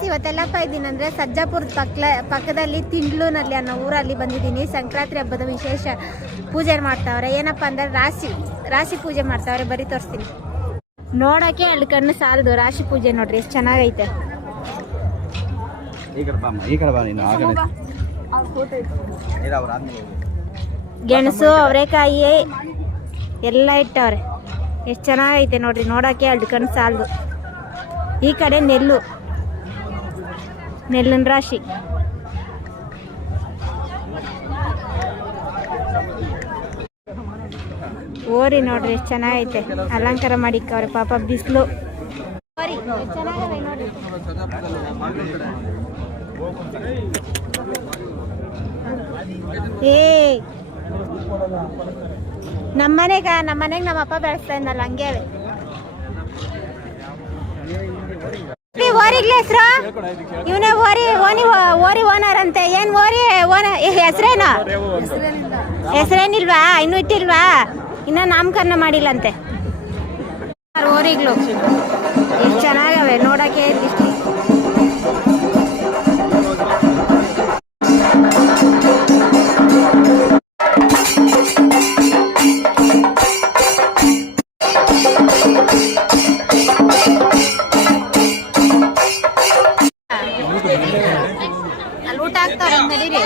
Friends, ಇವತ್ತೆಲ್ಲಪ್ಪ ಇದ್ದೀನಂದರೆ ಸಜ್ಜಾಪುರದ ಪಕ್ಕದಲ್ಲಿ ತಿಂಡ್ಲೂನಲ್ಲಿ ಅನ್ನೋ ಊರಲ್ಲಿ ಬಂದಿದ್ದೀನಿ. ಸಂಕ್ರಾಂತಿ ಹಬ್ಬದ ವಿಶೇಷ ಪೂಜೆ ಮಾಡ್ತಾವ್ರೆ. ಏನಪ್ಪ ಅಂದರೆ ರಾಶಿ ಪೂಜೆ ಮಾಡ್ತಾವ್ರೆ. ಬರೀ ತೋರಿಸ್ತೀನಿ. ನೋಡೋಕ್ಕೆ ಅಲ್ಲಿ ಕಣ್ಣು ಸಾಲದು. ರಾಶಿ ಪೂಜೆ ನೋಡ್ರಿ ಎಷ್ಟು ಚೆನ್ನಾಗೈತೆ. ಗೆಣಸು, ಅವರೆಕಾಯಿ ಎಲ್ಲ ಇಟ್ಟವ್ರೆ. ಎಷ್ಟು ಚೆನ್ನಾಗೈತೆ ನೋಡ್ರಿ. ನೋಡೋಕ್ಕೆ ಅಲ್ಲಿ ಕಣ್ಣು ಸಾಲದು. ಈ ಕಡೆ ನೆಲ್ಲಿನ ರಾಶಿ. ಓರಿ ನೋಡ್ರಿ ಎಷ್ಟು ಚೆನ್ನಾಗೈತೆ. ಅಲಂಕಾರ ಮಾಡಿಕ್ಕವ್ರೆ. ಪಾಪ ಬಿಸಿಲು. ಓರಿ ಎಷ್ಟು ಚೆನ್ನಾಗವೆ ನೋಡ್ರಿ. ನಮ್ಮನೆಗೆ ನಮ್ಮ ಅಪ್ಪ ಬೆಳೆಸ್ತಾ ಇದ್ದಲ್ಲ ಹಂಗೆ ಅವೆ. ಓರಿಗ್ಲ ಹೆಸರು ಇವನೇ ಓರಿ ಓನರ್ ಅಂತೆ. ಏನ್ ಓರಿ ಹೆಸರೇನು? ಹೆಸರೇನಿಲ್ವಾ? ಇನ್ನೂ ಇಟ್ಟಿಲ್ವಾ? ಇನ್ನ ನಾಮಕರಣ ಮಾಡಿಲ್ಲಂತೆ. ಓರಿಗ್ಲು ಎಷ್ಟು ಚೆನ್ನಾಗವೆ ನೋಡಕ್ಕೆ. ಅಲ್ಲಿ ಊಟ ಹಾಕ್ತಾರ ನಡೀರಿ.